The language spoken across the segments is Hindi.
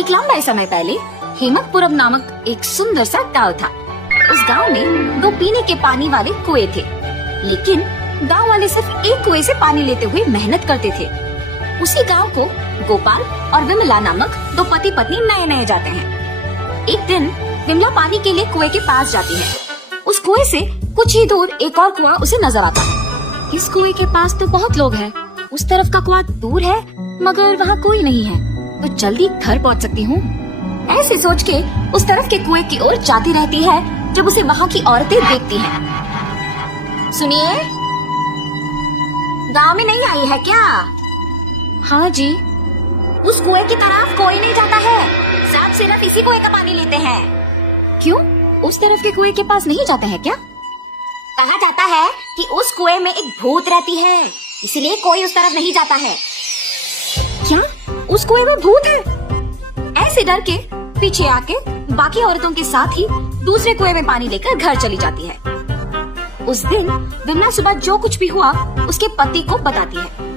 एक लंबे समय पहले हेमंतपुरम नामक एक सुंदर सा गांव था। उस गांव में 2 पीने के पानी वाले कुएं थे, लेकिन गांव वाले सिर्फ एक कुएं से पानी लेते हुए मेहनत करते थे। उसी गांव को गोपाल और विमला नामक 2 पति पत्नी नए नए जाते हैं। एक दिन विमला पानी के लिए कुएं के पास जाती है। उस कुएं से कुछ ही दूर एक और कुआं उसे नजर आता है। इस कुएं के पास तो बहुत लोग हैं, उस तरफ का कुआं दूर है मगर वहाँ कोई नहीं है, तो जल्दी घर पहुँच सकती हूँ। ऐसे सोच के उस तरफ के कुएं की ओर जाती रहती है जब उसे वहाँ की औरतें देखती हैं। सुनिए, गांव में नहीं आई है क्या? हाँ जी। उस कुएं की तरफ कोई नहीं जाता है, सब सिर्फ इसी कुएं का पानी लेते हैं। क्यों, उस तरफ के कुएं के पास नहीं जाते हैं क्या? कहा जाता है कि उस कुएं में एक भूत रहती है, इसलिए कोई उस तरफ नहीं जाता है। क्या उस कुएं में भूत है? ऐसे डर के पीछे आके बाकी औरतों के साथ ही दूसरे कुएं में पानी लेकर घर चली जाती है। उस दिन विमला सुबह जो कुछ भी हुआ उसके पति को बताती है।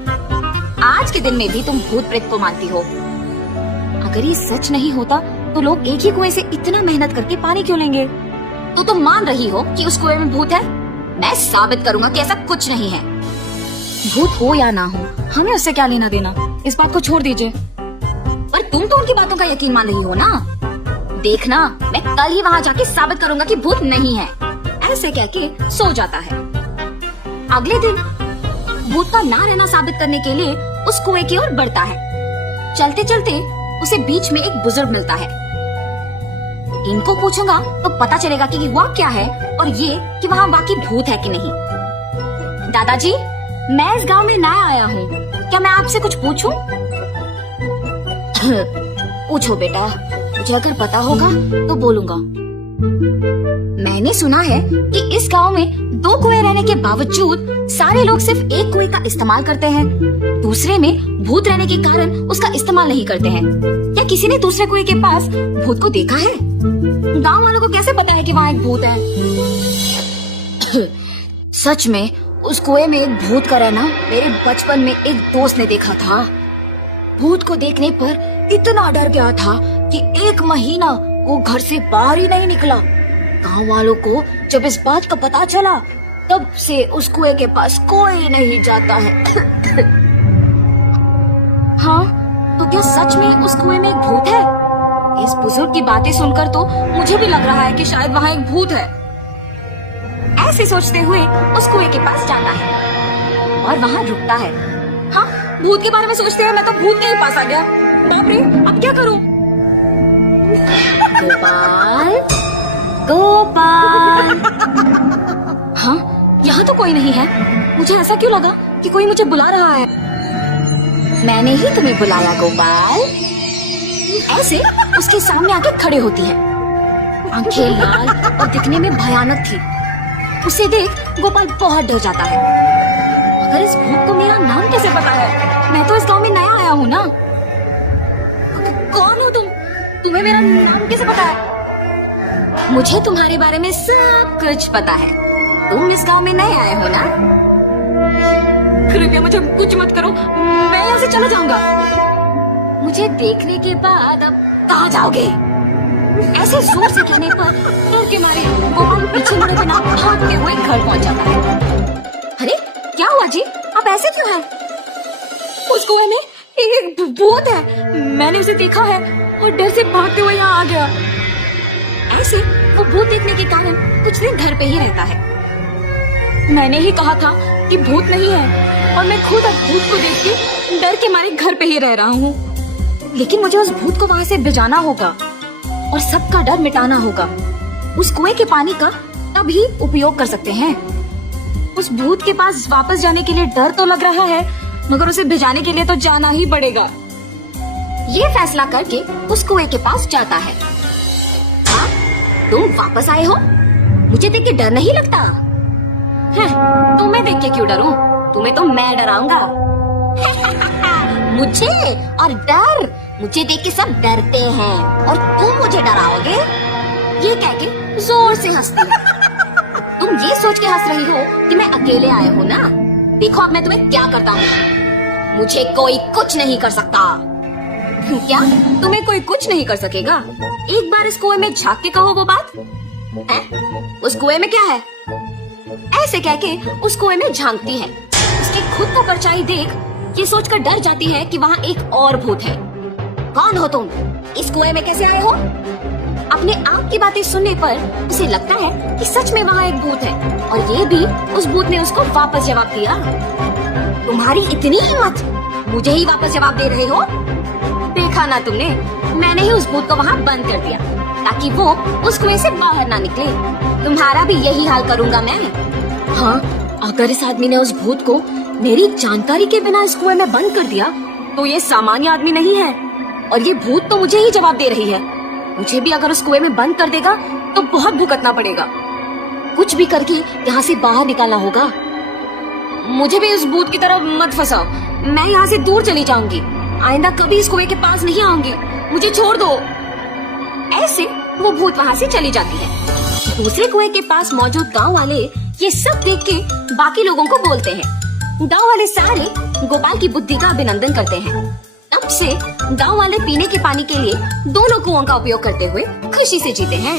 आज के दिन में भी तुम भूत प्रेत को मानती हो। अगर ये सच नहीं होता तो लोग एक ही कुएं से इतना मेहनत करके पानी क्यों लेंगे? तो तुम मान रही हो कि उस कुएं में भूत है? मैं साबित करूंगा कि ऐसा कुछ नहीं है। भूत हो या ना हो, हमें उससे क्या लेना देना, इस बात को छोड़ दीजिए। पर तुम तो उनकी बातों का यकीन मान रही हो ना। देखना, मैं कल ही वहाँ जाके साबित करूंगा कि भूत नहीं है। ऐसे कह के सो जाता है। अगले दिन भूत का ना रहना साबित करने के लिए उस कुएं की ओर बढ़ता है। चलते चलते उसे बीच में एक बुजुर्ग मिलता है। इनको पूछूंगा तो पता चलेगा कि हुआ क्या है और ये कि वहाँ वाकई भूत है कि नहीं। दादाजी, मैं इस गांव में नया आया हूँ, क्या मैं आपसे कुछ पूछूं? पूछो बेटा, मुझे अगर पता होगा तो बोलूंगा। मैंने सुना है कि इस गांव में 2 कुएं रहने के बावजूद सारे लोग सिर्फ एक कुएं का इस्तेमाल करते हैं, दूसरे में भूत रहने के कारण उसका इस्तेमाल नहीं करते हैं। क्या किसी ने दूसरे कुएं के पास भूत को देखा है? गांव वालों को कैसे पता है कि वहाँ एक भूत है? सच में उस कुएं में एक भूत का रहना मेरे बचपन में एक दोस्त ने देखा था। भूत को देखने पर इतना डर गया था कि 1 महीना वो घर से बाहर ही नहीं निकला। गांव वालों को जब इस बात का पता चला तब से उस कुएं के पास कोई नहीं जाता है। हाँ, तो क्या सच में उस कुएं में एक भूत है? इस बुजुर्ग की बातें सुनकर तो मुझे भी लग रहा है कि शायद वहाँ एक भूत है। ऐसे सोचते हुए उस कुएं के पास जाता है और वहाँ रुकता है। हाँ, भूत के बारे में सोचते हुए मैं तो भूत के ही पास आ गया। बाप रे, अब क्या करूं? गोपाल, गोपाल। हाँ, यहाँ तो कोई नहीं है। मुझे ऐसा क्यों लगा कि कोई मुझे बुला रहा है? मैंने ही तुम्हें बुलाया गोपाल। ऐसे उसके सामने आके खड़े होती है। आंखें लाल और दिखने में भयानक थी। उसे देख गोपाल बहुत डर जाता है। अगर इस भूत को मेरा नाम कैसे पता है? मैं तो इस गांव में नया आया हूँ ना। कौन हो तुम? तुम्हें मेरा नाम कैसे पता है? मुझे तुम्हारे बारे में सब कुछ पता है। तुम इस गांव में नए आए हो ना? कृपया मुझे कुछ मत करो, मैं यहाँ से चला जाऊंगा। मुझे देखने के बाद अब कहाँ जाओगे? ऐसे जोर से कहने पर डर के मारे गोपाल पीछे मुड़े बिना भागते हुए घर पहुँच जाता है। अरे क्या हुआ जी, आप ऐसे क्यों हैं? उस कुएं में एक भूत है, मैंने उसे देखा है और डर से भागते हुए यहाँ आ गया। ऐसे वो भूत देखने के कारण कुछ दिन घर पे ही रहता है। मैंने ही कहा था कि भूत नहीं है और मैं खुद अब भूत को देख के डर के मारे घर पे ही रह रहा हूँ। लेकिन मुझे उस भूत को वहाँ से भिजाना होगा और सबका डर मिटाना होगा। उस कुएं के पानी का तभी उपयोग कर सकते हैं। उस भूत के पास वापस जाने के लिए डर तो लग रहा है, मगर उसे भिजाने के लिए तो जाना ही पड़ेगा। ये फैसला करके उस कुएं के पास जाता है। हाँ, तुम वापस आए हो? मुझे देख के डर नहीं लगता? तुम्हें देख के क्यों डरूं? तुम्हें तो मैं डराऊंगा। मुझे और डर? मुझे देख के सब डरते हैं और तुम मुझे डराओगे? ये कह के जोर से हंसती है। तुम ये सोच के हंस रही हो कि मैं अकेले आया हूँ ना? देखो अब मैं तुम्हें क्या करता हूँ। मुझे कोई कुछ नहीं कर सकता। क्या तुम्हें कोई कुछ नहीं कर सकेगा? एक बार इस कुएं में झांक के कहो वो बात है? उस कुएं में क्या है? ऐसे कह के उस कुएं में झांकती है। उसकी खुद को परछाई देख ये सोचकर डर जाती है कि वहाँ एक और भूत है। कौन हो तुम? इस कुएं में कैसे आए हो? अपने आप की बातें सुनने पर उसे लगता है कि सच में वहाँ एक भूत है और ये भी उस भूत ने उसको वापस जवाब दिया। तुम्हारी इतनी हिम्मत, मुझे ही वापस जवाब दे रहे हो? देखा ना तुमने, मैंने ही उस भूत को वहाँ बंद कर दिया ताकि वो उस कुएं से बाहर ना निकले। तुम्हारा भी यही हाल करूँगा मैं। हाँ, अगर इस आदमी ने उस भूत को मेरी जानकारी के बिना इस कुएं में बंद कर दिया तो ये सामान्य आदमी नहीं है और ये भूत तो मुझे ही जवाब दे रही है। मुझे भी अगर उस कुएं में बंद कर देगा तो बहुत भुगतना पड़ेगा। कुछ भी करके यहाँ से बाहर निकालना होगा। मुझे भी उस भूत की तरफ मत फंसाओ, मैं यहाँ से दूर चली जाऊंगी। आइंदा कभी इस कुएं के पास नहीं आऊंगी, मुझे छोड़ दो। ऐसे वो भूत वहाँ से चली जाती है। दूसरे कुएं के पास मौजूद गांव वाले ये सब देख के बाकी लोगों को बोलते हैं। गांव वाले सारे गोपाल की बुद्धि का अभिनंदन करते हैं। तब से गांव वाले पीने के पानी के लिए दोनों कुओं का उपयोग करते हुए खुशी से जीते हैं।